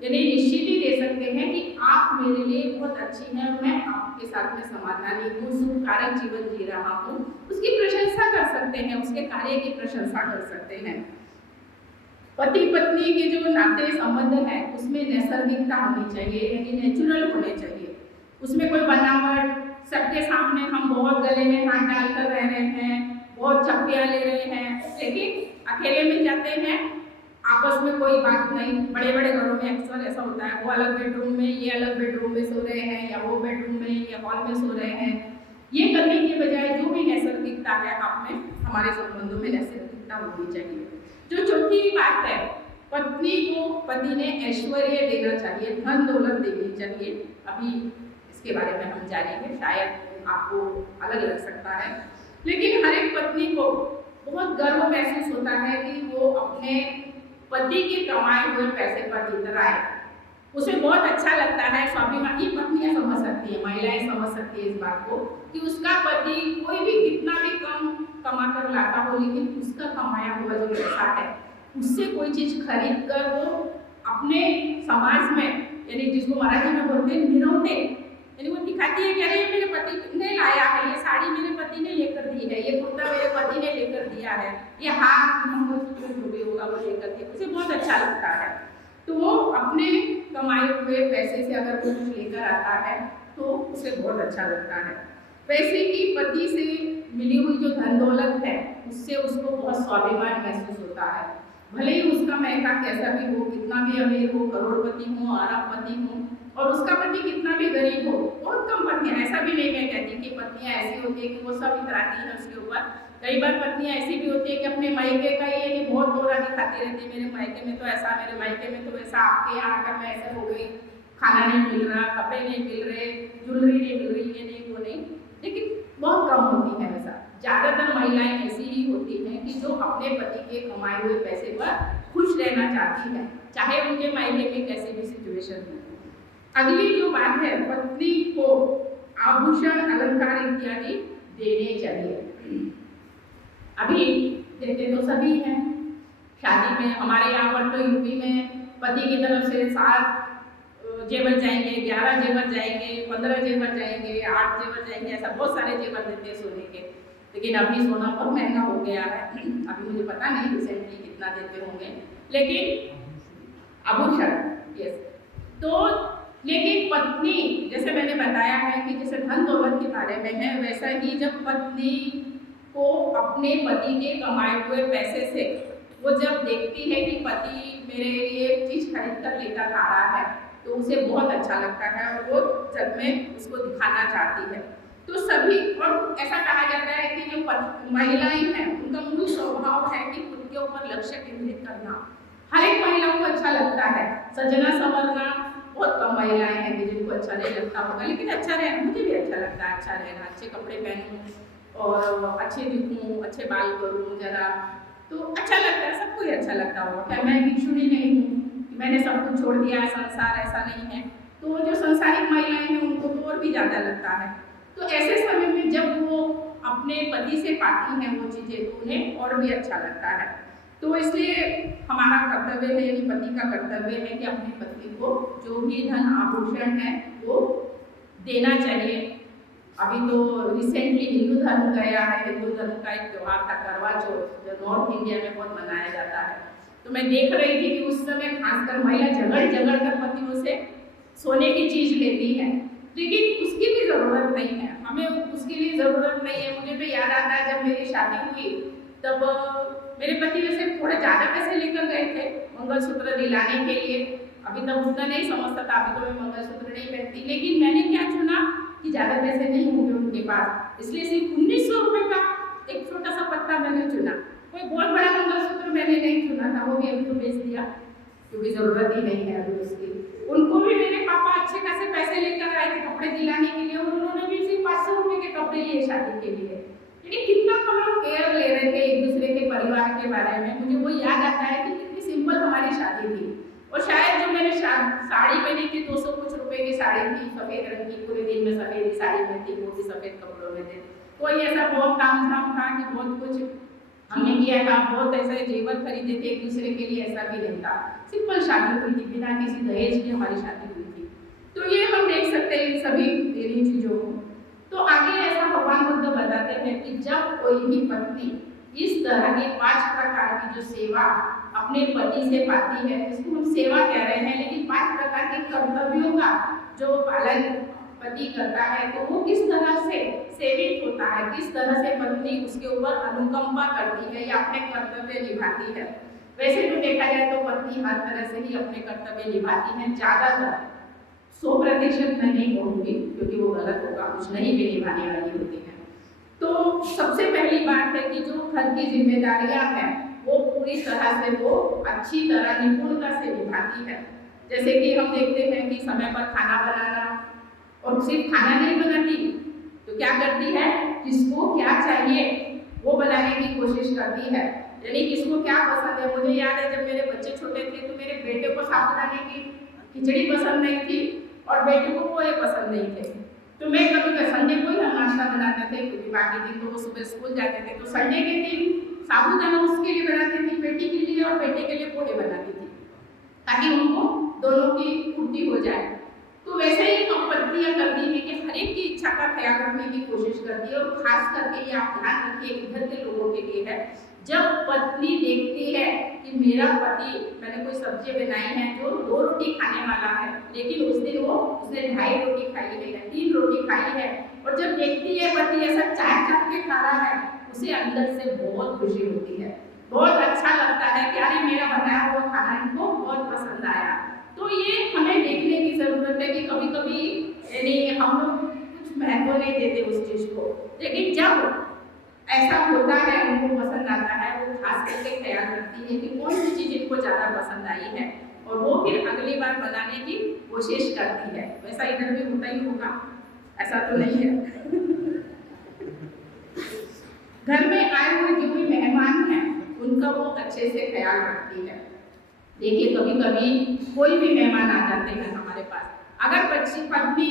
यानी निश्चित ही दे सकते हैं कि आप मेरे लिए बहुत अच्छी हैं, मैं आपके साथ में समाधानी हूँ, सुखकारक जीवन जी रहा हूँ। उसकी प्रशंसा कर सकते हैं, उसके कार्य की प्रशंसा कर सकते हैं। पति पत्नी के जो नाते संबंध है उसमें नैसर्गिकता होनी चाहिए, यानी नेचुरल होने चाहिए। उसमें कोई बनावट, सबके सामने हम बहुत गले में हाथ डालकर रह रहे हैं, बहुत चप्पियाँ ले रहे हैं, लेकिन अकेले में जाते हैं आपस में कोई बात नहीं। बड़े बड़े घरों में अक्सर ऐसा होता है, वो अलग बेडरूम में, ये अलग बेडरूम में सो रहे हैं, या वो बेडरूम में, ये हॉल में सो रहे हैं। ये करने के बजाय जो भी नैसर्गिकता है आप में, हमारे संबंधों में नैसर्गिकता होनी चाहिए। जो चौथी बात है, पत्नी को पति ने ऐश्वर्य देना चाहिए, धन दौलत देनी चाहिए। अभी इसके बारे में हम जानेंगे, शायद आपको अलग लग सकता है, लेकिन हर एक पत्नी को बहुत गर्व महसूस होता है कि वो अपने पति के कमाए हुए पैसे पर इतराए। उसे बहुत अच्छा लगता है, स्वाभिमान। ये पत्नियां समझ सकती है, महिलाएं समझ सकती है इस बात को कि उसका पति कोई भी कितना भी कम कमा कर लाता हो, लेकिन उसका कमाया हुआ जो पैसा है उससे कोई चीज खरीद कर वो अपने समाज में, यानी जिसको मराठी में बोलते हैं मिरवते, यानी वो दिखाती है कि अरे मेरे पति ने लाया है, ये साड़ी मेरे पति ने लेकर दी है, ये कुर्ता मेरे पति ने लेकर दिया है, ये हाथ मंगलसूत्र जो भी होगा वो लेकर दिया। उसे बहुत अच्छा लगता है। तो वो अपने कमाए हुए पैसे से अगर कुछ लेकर आता है तो उसे बहुत अच्छा लगता है। वैसे ही पति से मिली हुई जो धन दौलत है उससे उसको बहुत स्वाभिमान महसूस होता है। भले ही उसका महका कैसा भी हो, कितना भी अमीर हो, करोड़पति हो, अरबपति हो, और उसका पति कितना भी गरीब हो। बहुत कम पत्नियां, ऐसा भी नहीं मैं कहती कि पत्नियां ऐसी होती है कि वो सब इतराती हैं उसके ऊपर। कई बार पत्नियां ऐसी भी होती है कि अपने मायके का ये बहुत दौरा दिखाती रहती है, मेरे मायके में तो ऐसा, मेरे मायके में तो वैसा, आपके यहाँ आकर मैं ऐसे हो गई, खाना नहीं मिल रहा, कपड़े नहीं मिल रहे, ज्वेलरी नहीं मिल रही, ये नहीं वो नहीं, लेकिन बहुत कम होती है ऐसा। ज़्यादातर महिलाएं ऐसी ही होती हैं कि जो अपने पति के कमाए हुए पैसे पर खुश रहना चाहती हैं, चाहे उनके मायके में कैसे भी सिचुएशन हो। अगली जो बात है, पत्नी को आभूषण, अलंकार इत्यादि देने चाहिए। अभी देते तो सभी हैं, शादी में हमारे यहाँ पर तो यूपी में पति की तरफ से 7 जेवर जाएंगे, 11 जेवर जाएंगे, 15 जेवर जाएंगे, 8 जेवर जाएंगे, ऐसा बहुत सारे जेवर देते हैं सोने के। लेकिन अभी सोना बहुत महंगा हो गया है, अभी मुझे पता नहीं रिसेंटली कितना देते होंगे, लेकिन आभूषण यस। तो लेकिन पत्नी, जैसे मैंने बताया है कि जैसे धन दौलत के बारे में है, वैसा ही जब पत्नी को अपने पति के कमाए हुए पैसे से वो जब देखती है कि पति मेरे लिए चीज खरीद कर लेकर आ रहा है तो उसे बहुत अच्छा लगता है और वो जब में उसको दिखाना चाहती है। तो सभी, और ऐसा कहा जाता है कि जो महिलाएं हैं उनका मूल स्वभाव है कि खुद के ऊपर लक्ष्य केंद्रित करना। हर एक महिला को अच्छा लगता है, सजना संवरना बहुत कम महिलाएं हैं कि जिनको अच्छा नहीं लगता होगा, लेकिन अच्छा रहना मुझे भी अच्छा लगता है। अच्छा रहना, अच्छे कपड़े पहनूं और अच्छे दिखूं, अच्छे बाल करूं जरा, तो अच्छा लगता है, सबको ही अच्छा लगता होगा। मैं भिक्षुणी नहीं हूँ, मैंने सब कुछ छोड़ दिया है, संसार ऐसा नहीं है। तो जो संसारिक महिलाएं हैं उनको तो और भी ज़्यादा लगता है। तो ऐसे समय में जब वो अपने पति से पाती हैं वो चीज़ें तो उन्हें और भी अच्छा लगता है। तो इसलिए हमारा कर्तव्य है, यानी पति का कर्तव्य है कि अपनी पत्नी को जो भी धन आभूषण है वो देना चाहिए। अभी तो रिसेंटली हिंदू धर्म गया है, हिंदू धर्म का एक त्यौहार था करवा चौथ, जो नॉर्थ इंडिया में बहुत मनाया जाता है। तो मैं देख रही थी कि उस समय खासकर महिला झगड़ कर पतियों से सोने की चीज लेती है, लेकिन उसकी भी जरूरत नहीं है, हमें उसके लिए जरूरत नहीं है। मुझे तो याद आता है जब मेरी शादी हुई तब मेरे पति वैसे थोड़े ज़्यादा पैसे लेकर गए थे मंगलसूत्र दिलाने के लिए। अभी तब उतना नहीं समझता था, अभी तो मैं मंगलसूत्र नहीं पहनती, लेकिन मैंने क्या चुना कि ज़्यादा पैसे नहीं होंगे उनके पास, इसलिए सिर्फ 1900 रुपये का एक छोटा सा पत्ता मैंने चुना। कोई बहुत बड़ा मंगलसूत्र मैंने नहीं चुना था, वो भी अभी तो बेच दिया। क्योंकि ज़रूरत ही नहीं है अभी उसकी। उनको भी मेरे पापा अच्छे खासे पैसे लेकर आए थे कपड़े दिलाने के लिए, और उन्होंने भी सिर्फ 500 रुपये के कपड़े लिए शादी के लिए। लेकिन कितना हम लोग केयर ले रहे थे एक दूसरे के परिवार के बारे में। मुझे वो याद आता है कि कितनी सिंपल हमारी शादी थी। और शायद जो मैंने साड़ी पहनी थी 200 कुछ रुपए की साड़ी थी, सफ़ेद रंग की, पूरे दिन में सफ़ेद ही साड़ी में थी, वो भी सफ़ेद कपड़ों में थे। कोई ऐसा बहुत तामझाम था कि बहुत कुछ हमने किया था, बहुत ऐसे जेवर खरीदे थे एक दूसरे के लिए, ऐसा भी नहीं था। सिंपल शादी हुई थी, बिना किसी दहेज की हमारी शादी हुई थी। तो ये हम देख सकते हैं सभी मेरी चीज़ों को। तो आगे ऐसा भगवान बुद्ध बताते हैं कि जब कोई भी पत्नी इस तरह की 5 प्रकार की जो सेवा अपने पति से पाती है, इसको हम सेवा कह रहे हैं, लेकिन 5 प्रकार के कर्तव्यों का जो पालन पति करता है, तो वो किस तरह से सेवित होता है, किस तरह से पत्नी उसके ऊपर अनुकंपा करती है या अपने कर्तव्य निभाती है। वैसे तो देखा जाए तो पत्नी हर तरह से ही अपने कर्तव्य निभाती है, ज़्यादातर 100% मैं नहीं कहूँगी क्योंकि वो गलत होगा, कुछ नहीं भी निभाने वाली होती है। तो सबसे पहली बात है कि जो घर की जिम्मेदारियां हैं वो पूरी तरह से वो अच्छी तरह निपुणता से निभाती है। जैसे कि हम देखते हैं कि समय पर खाना बनाना, और सिर्फ खाना नहीं बनाती तो क्या करती है, किसको क्या चाहिए वो बनाने की कोशिश करती है, यानी किसको क्या पसंद है। मुझे याद है जब मेरे बच्चे छोटे थे तो मेरे बेटे को साबूदाने की खिचड़ी पसंद नहीं थी और बेटे को पोहे पसंद नहीं थे। तो मैं कभी संडे को ही हम नाश्ता बनाते थे, क्योंकि बाकी दिन तो वो सुबह स्कूल जाते थे। तो संडे के दिन साबूदाना उसके लिए बनाती थी, बेटी के लिए, और बेटे के लिए पोहे बनाती थी, ताकि उनको दोनों की पूर्ति हो जाए। तो वैसे ही हम पत्नियां करती हैं कि हर एक की इच्छा का ख्याल रखने की कोशिश करती है। और खास करके ये आप ध्यान रखिए, इधर के लोगों के लिए है, जब पत्नी देखती है कि मेरा पति, मैंने कोई सब्जी बनाई है जो 2 रोटी खाने वाला है, लेकिन उस दिन वो उसने 2.5 रोटी खाई है या 3 रोटी खाई है, और जब देखती है पति ऐसा चाट चाट के खा रहा है, उसे अंदर से बहुत खुशी होती है, बहुत अच्छा लगता है कि अरे मेरा बनाया हुआ खाना इनको बहुत पसंद आया। तो ये हमें देखने की जरूरत है कि कभी कभी यानी हम लोग कुछ महत्व नहीं देते उस चीज को, लेकिन जब ऐसा होता है, उनको पसंद आता है, वो खास करके ख्याल रखती है कि कौन सी चीज़ इनको ज़्यादा पसंद आई है, और वो फिर अगली बार बनाने की कोशिश करती है। वैसा इधर भी होता ही होगा, ऐसा तो नहीं है। घर में आए हुए जो भी मेहमान हैं उनका वो अच्छे से ख्याल रखती है। देखिए कभी कभी कोई भी मेहमान आ जाते हैं हमारे पास, अगर पत्नी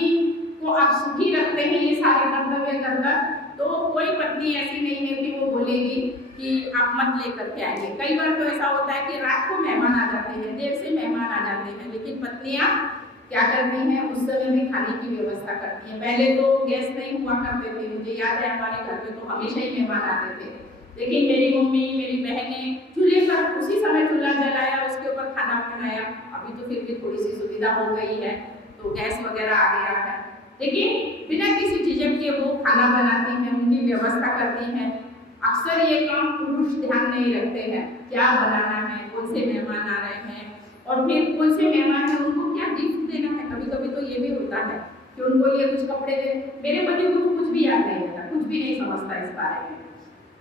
को आप सुखी रखते हैं ये सारे कर्तव्य करकर, तो कोई पत्नी ऐसी नहीं है कि वो बोलेगी कि आप मत लेकर के आएंगे। कई बार तो ऐसा होता है कि रात को मेहमान आ जाते हैं, देर से मेहमान आ जाते हैं, लेकिन पत्नियां क्या करती हैं, उस समय भी खाने की व्यवस्था करती हैं। पहले तो गैस नहीं हुआ करते थे, मुझे याद है हमारे घर में तो हमेशा ही मेहमान आते थे, लेकिन मेरी मम्मी मेरी बहनें चूल्हे पर उसी समय चूल्हा जलाया, उसके ऊपर खाना बनाया। अभी तो फिर भी थोड़ी सी सुविधा हो गई है, तो गैस वगैरह आ गया है, लेकिन बिना किसी झिझक के वो खाना बनाती हैं, उनकी व्यवस्था करती हैं। अक्सर ये काम पुरुष ध्यान नहीं रखते हैं, क्या बनाना है, कौन से मेहमान आ रहे हैं, और फिर कौन से मेहमान हैं उनको क्या गिफ्ट देना है। कभी कभी तो ये भी होता है कि उनको ये कुछ कपड़े दे। मेरे पति को तो कुछ भी याद नहीं रहता, कुछ भी नहीं समझता इस बारे में,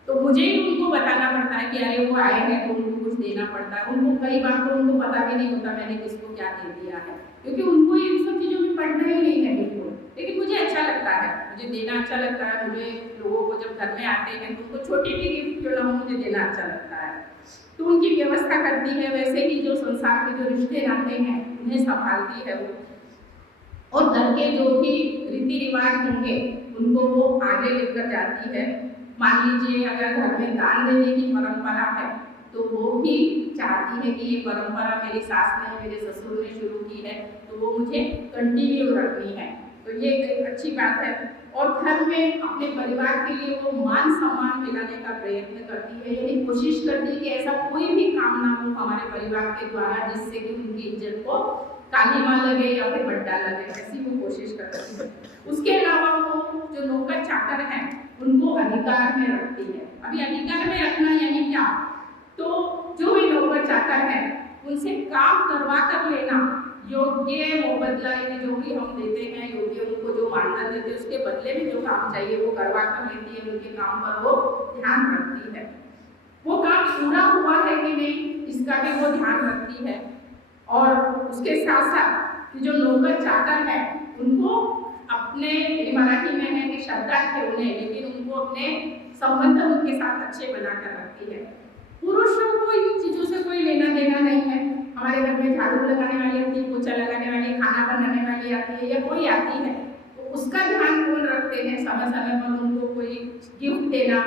तो मुझे ही उनको बताना पड़ता है कि अरे वो आए हैं तो उनको कुछ देना पड़ता है। उनको कई बार तो उनको पता भी नहीं होता मैंने किसको क्या दे दिया है, क्योंकि उनको इन सब चीज़ों में पढ़ना ही नहीं है बिल्कुल। लेकिन मुझे अच्छा लगता है, मुझे देना अच्छा लगता है। मुझे लोगों को जब घर में आते हैं तो उनको छोटी भी गिफ्ट क्यों ना हो, मुझे देना अच्छा लगता है, तो उनकी व्यवस्था करती है। वैसे ही जो संसार के जो रिश्ते नाते हैं उन्हें संभालती है वो, और घर के जो भी रीति रिवाज होंगे उनको वो आगे लेकर जाती है। मान लीजिए अगर घर में दान देने की परंपरा है तो वो भी चाहती है कि ये परंपरा मेरी सास ने मेरे ससुर ने शुरू की है तो वो मुझे कंटिन्यू रखनी है, तो ये एक अच्छी बात है। और घर में अपने परिवार के लिए वो मान सम्मान दिलाने का प्रयत्न करती है, यानी कोशिश करती है कि ऐसा कोई भी काम ना हो हमारे परिवार के द्वारा जिससे कि उनकी इज्जत को कालीमा लगे या फिर बट्टा लगे, ऐसी वो कोशिश करती है। उसके अलावा वो जो नौकर चाकर हैं उनको अधिकार में रखती है। अभी अधिकार में रखना यानी क्या, तो जो भी नौकर चाकर है उनसे काम करवा कर लेना, योग्य मुबदला यानी जो भी हम देते हैं, योग्य उनको जो मानदेय देते हैं उसके बदले में जो काम चाहिए वो करवा कर लेती है। उनके काम पर वो ध्यान रखती है, वो काम पूरा हुआ है कि नहीं इसका भी वो ध्यान रखती है। और उसके साथ साथ जो नौकर चाकर है उनको अपने, मराठी में है कि श्रद्धा थे उन्हें, लेकिन उनको अपने संबंध उनके साथ अच्छे बनाकर रखती है। पुरुषों को इन चीजों से कोई लेना देना नहीं है। हमारे घर में झाड़ू लगाने वाली आती है, पोछा लगाने वाली, खाना बनाने वाली आती है या कोई आती है, तो उसका ध्यान कौन रखते हैं? समय समय पर उनको कोई गिफ्ट देना,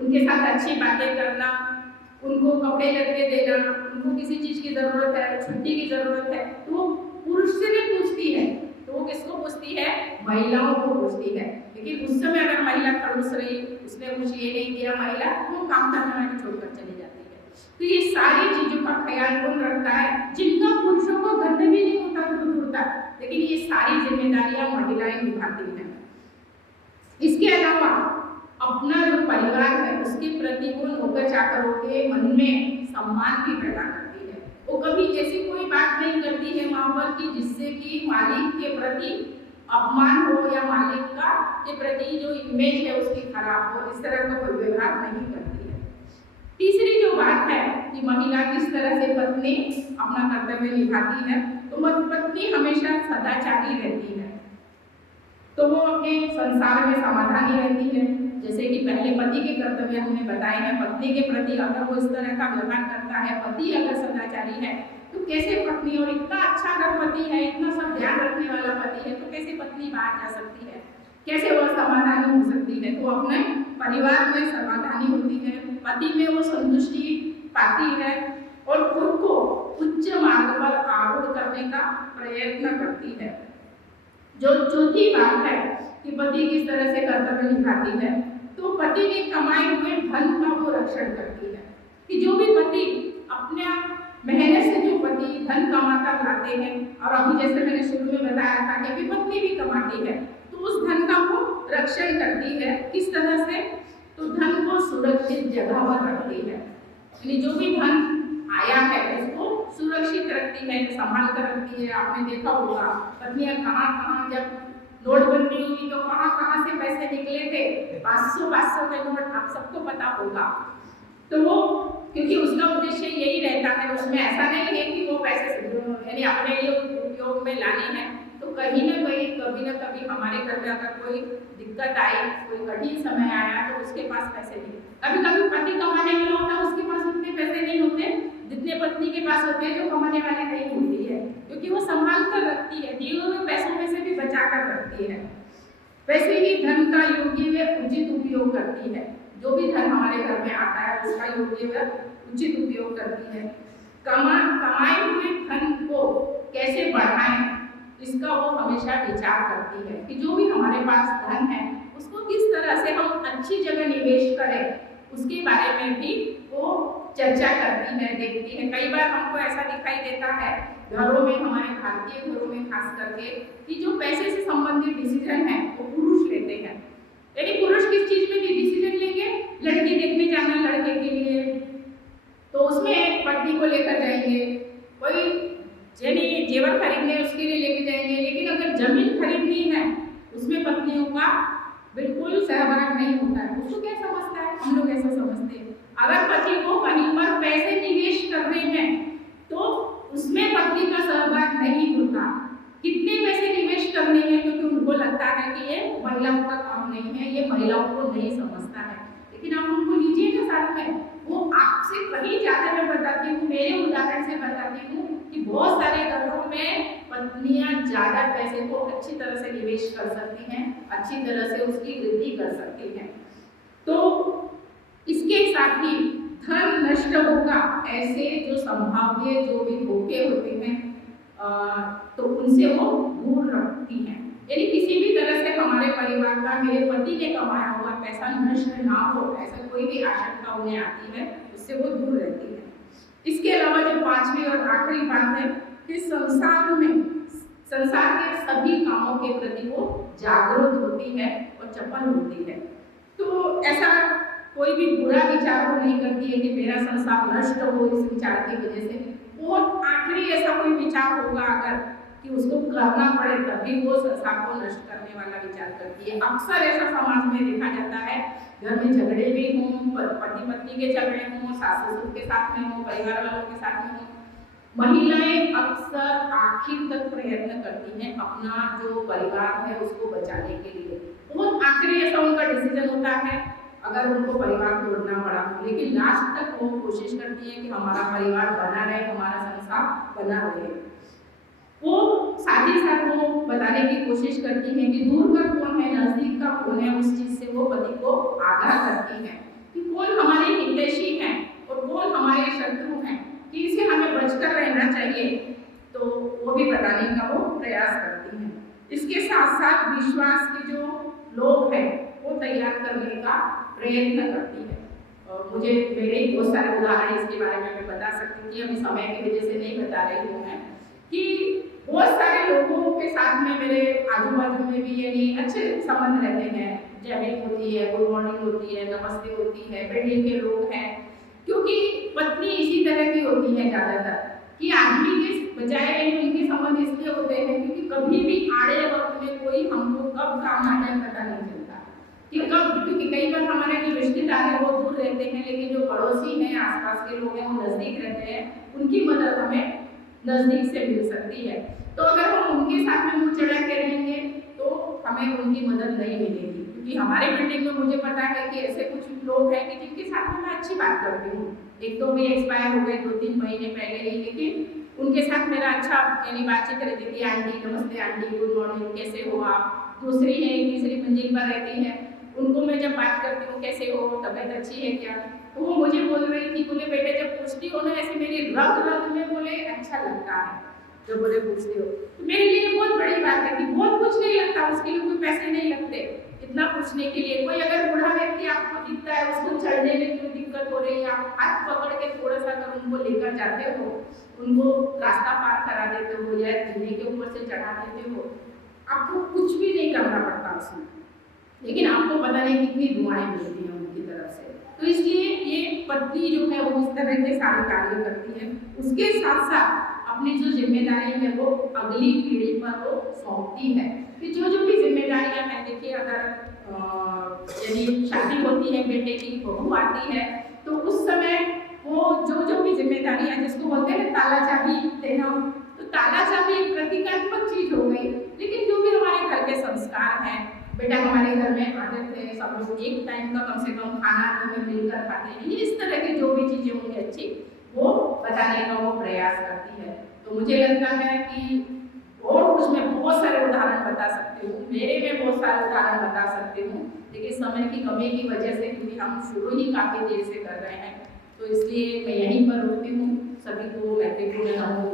उनके साथ अच्छी बातें करना, उनको कपड़े लत्ते देना, उनको किसी चीज की जरूरत है, छुट्टी की जरूरत है, तो वो पुरुष से भी पूछती है। तो वो किसको पूछती है? महिलाओं को पूछती है। लेकिन उस समय अगर महिला खड़ूस रही, उसने कुछ ये नहीं दिया, महिला वो काम करने वाली छोड़कर चली जाती है। तो ये सारी चीजों का ख्याल कौन रखता है? जिनका पुरुषों को घर में भी नहीं होता दूर दूर तक, लेकिन ये सारी जिम्मेदारियां महिलाएं निभाती हैं। इसके अलावा अपना जो परिवार है उसके प्रति वो नौकर चाकरों के मन में सम्मान भी पैदा करती है। वो कभी ऐसी कोई बात नहीं करती है वहां पर कि जिससे कि मालिक के प्रति अपमान हो या मालिक का के प्रति जो इमेज है उसकी खराब हो, इस तरह का कोई व्यवहार नहीं करती है। तीसरी जो बात है कि महिला किस तरह से पत्नी अपना कर्तव्य निभाती है, तो पत्नी हमेशा सदाचारी रहती है। तो वो अपने संसार में समाधानी रहती है। जैसे कि पहले पति के कर्तव्य हमने बताए हैं, पत्नी के प्रति अगर वो इस तरह का व्यवहार करता है, पति अगर सदाचारी है, तो कैसे पत्नी, और इतना अच्छा अगर पति है, इतना सब ध्यान रखने वाला पति है, तो कैसे पत्नी बाहर जा सकती है? कैसे वह समाधानी हो सकती है? तो अपने परिवार में समाधानी होती है, पति में वो संतुष्टि पाती है और खुद को उच्च मार्ग पर आरूढ़ करने का प्रयत्न करती है। जो चौथी बात है कि पति किस तरह से कर्तव्य निभाती है, तो पति के कमाए हुए धन का वो रक्षण करती है। कि जो भी पति अपने मेहनत से जो पति धन कमाकर लाते हैं, और अभी जैसे मैंने शुरू में बताया था कि पत्नी भी कमाती है, तो उस धन का वो रक्षण करती है। किस तरह से? तो धन को सुरक्षित जगह पर रखती है, यानी जो भी धन आया है उसको सुरक्षित रखती है, संभाल कर रखती है। आपने देखा होगा पत्नियां कहाँ जब नोटबंदी हुई तो कहाँ से पैसे निकले थे, 500 के नोट, आप सबको पता होगा। तो वो क्योंकि उसका उद्देश्य यही रहता है, उसमें ऐसा नहीं है कि वो पैसे यानी अपने लिए उपयोग में लाने हैं। तो कहीं ना कहीं कभी ना कभी हमारे घर में अगर कोई दिक्कत आई, कोई कठिन समय आया, तो उसके पास पैसे नहीं। कभी कभी पति कमाने वाला होता है, उसके पास उतने पैसे नहीं होते जितने पत्नी के पास होते हैं, जो कमाने वाले नहीं होती है, क्योंकि वो संभाल कर रखती है, दिए हुए पैसों में से भी बचा कर रखती है। वैसे ही धन का योग्य व उचित उपयोग करती है। जो भी धन हमारे घर में आता है उसका योग्य व उचित उपयोग करती है। कमाए हुए धन को कैसे बढ़ाएं, इसका वो हमेशा विचार करती है कि जो भी हमारे पास धन है उसको किस तरह से हम अच्छी जगह निवेश करें, उसके बारे में भी वो चर्चा करती है, देखती है। कई बार हमको ऐसा दिखाई देता है घरों में, हमारे भारतीय घरों में खास करके, कि जो पैसे से संबंधित डिसीजन है वो पुरुष लेते हैं। यानी पुरुष किस चीज में डिसीजन लेंगे? लड़की देखने जाना लड़के के लिए, तो उसमें पत्नी को लेकर जाएंगे, कोई यानी जेवर खरीदने उसके लिए लेके जाएंगे। लेकिन अगर जमीन खरीदनी है उसमें पत्नियों का बिल्कुल सहभाग नहीं होता है। उसको क्या समझता है? हम लोग ऐसा समझते हैं अगर पति को कहीं पर पैसे निवेश करने हैं तो उसमें पत्नी का सहभाग नहीं होता। कितने पैसे निवेश करने हैं, क्योंकि उनको लगता है कि ये महिलाओं का काम नहीं है, ये महिलाओं को नहीं समझता है। लेकिन आप उनको लीजिए ना साथ में, वो आपसे कहीं ज्यादा मैं बताती हूँ, मेरे उदाहरण से बताती हूँ कि बहुत सारे घरों में पत्नियां ज्यादा पैसे को अच्छी तरह से निवेश कर सकती हैं, अच्छी तरह से उसकी वृद्धि कर सकती हैं। तो इसके साथ ही धन नष्ट होगा ऐसे जो संभाव्य जो भी धोखे होते हैं तो उनसे वो दूर रखती हैं। यानी किसी भी तरह से हमारे परिवार का, मेरे पति ने कमाया हुआ पैसा नष्ट ना हो, ऐसा कोई भी आशंका उन्हें आती है, उससे वो दूर रहती है। इसके अलावा जो पांचवी और आखिरी बात है कि संसार के सभी कामों के प्रति वो जागरूक होती है और चपल होती है। तो ऐसा कोई भी बुरा विचार वो नहीं करती है कि मेरा संसार नष्ट हो इस विचार की वजह से। वो आखिरी ऐसा कोई विचार होगा अगर कि उसको करना पड़े तभी वो संसार को नष्ट करने वाला विचार करती है। अक्सर ऐसा समाज में देखा जाता है, घर में झगड़े भी हों, पति पत्नी के झगड़े हों, सास ससुर के साथ में हों, परिवार वालों के साथ में हों, महिलाएं अक्सर आखिर तक प्रयत्न करती हैं अपना जो परिवार है उसको बचाने के लिए। बहुत आखिरी ऐसा उनका डिसीजन होता है अगर उनको परिवार तोड़ना पड़ा, लेकिन लास्ट तक वो कोशिश करती है कि हमारा परिवार बना रहे, हमारा संसार बना रहे। वो साथ ही साथ वो बताने की कोशिश करती है कि दूर का कौन है, नजदीक का कौन है, उस चीज से वो पति को आगाह करती है कि कौन हमारे हितैषी हैं और कौन हमारे शत्रु हैं, कि इसे हमें बचकर रहना चाहिए। तो वो भी बताने का वो प्रयास करती हैं। इसके साथ साथ विश्वास के जो लोग हैं वो तैयार करने का प्रयत्न करती है। और मुझे मेरे बहुत सारे उदाहरण इसके बारे में मैं बता सकती थी, अभी समय की वजह से नहीं बता रही हूँ मैं, कि बहुत सारे लोगों के साथ में मेरे आजू बाजू में भी ये नहीं अच्छे संबंध रहते हैं। जय हिंद होती है, गुड मॉर्निंग होती है, नमस्ते होती है, बिल्डिंग के लोग हैं, क्योंकि पत्नी इसी तरह की होती है ज़्यादातर, कि आदमी के बजाय उनके संबंध इसलिए होते हैं क्योंकि कभी भी आड़े वक्त में कोई हमको कब काम आ जाए पता नहीं चलता कि कब, क्योंकि कई बार हमारे जो रिश्तेदार हैं वो दूर रहते हैं, लेकिन जो पड़ोसी हैं, आसपास के लोग हैं, वो नज़दीक रहते हैं, उनकी मदद हमें नज़दीक से मिल सकती है। तो अगर हम उनके साथ में मुँह चढ़ा के रहेंगे तो हमें उनकी मदद नहीं मिलेगी, क्योंकि हमारे बिल्डिंग में मुझे पता है कि ऐसे कुछ लोग हैं कि जिनके साथ में मैं अच्छी बात करती हूँ। एक तो भी एक्सपायर हो गए 2-3 महीने पहले ही, लेकिन उनके साथ मेरा अच्छा यानी बातचीत रहती थी, आंटी नमस्ते, आंटी गुड मॉर्निंग, कैसे हो आप। दूसरी है, तीसरी मंजिल पर रहती हैं, उनको मैं जब बात करती हूँ कैसे हो, तबीयत अच्छी है क्या, तो वो मुझे बोल रही थी, बोले बेटे जब पूछती हो ना ऐसे मेरी रग रग में बोले अच्छा लगता है जब बोले पूछती हो, तो मेरे लिए बहुत बड़ी बात है कि बहुत कुछ नहीं लगता, उसके लिए कोई पैसे नहीं लगते इतना पूछने के लिए। कोई अगर बूढ़ा व्यक्ति आपको दिखता है, उसको चढ़ने में कोई दिक्कत हो रही है, आप हाथ पकड़ के थोड़ा सा अगर उनको लेकर जाते हो, उनको रास्ता पार करा देते हो या झूले के ऊपर से चढ़ा देते हो, आपको कुछ भी नहीं करना पड़ता उसमें, लेकिन आपको पता नहीं कितनी दुआएं मिलती हैं उनकी तरफ से। तो इसलिए ये पत्नी जो है वो इस तरह के सारे कार्य करती है। उसके साथ साथ अपनी जो जिम्मेदारी है वो अगली पीढ़ी पर वो सौंपती है कि जो जो भी जिम्मेदारियां हैं, देखिए अगर यदि शादी होती है, बेटे की बहू आती है, तो उस समय वो जो जो भी जिम्मेदारियां, जिसको बोलते हैं ताला चाबी देना, तो ताला चाबी एक प्रतीकात्मक चीज हो गई, लेकिन जो भी हमारे घर के संस्कार हैं, बेटा हमारे घर में आते थे सब लोग एक टाइम का कम से कम खाना हमें मिलकर खाते हैं, ये इस तरह की जो भी चीजें होंगी अच्छी, वो बताने का वो प्रयास करती है। तो मुझे लगता है कि और कुछ मैं बहुत सारे उदाहरण बता सकती हूँ, मेरे में बहुत सारे उदाहरण बता सकती हूँ, लेकिन समय की कमी की वजह से, क्योंकि हम शुरू ही काफ़ी देर से कर रहे हैं, तो इसलिए मैं यहीं पर रुकती हूँ। सभी को महत्वपूर्ण नमो।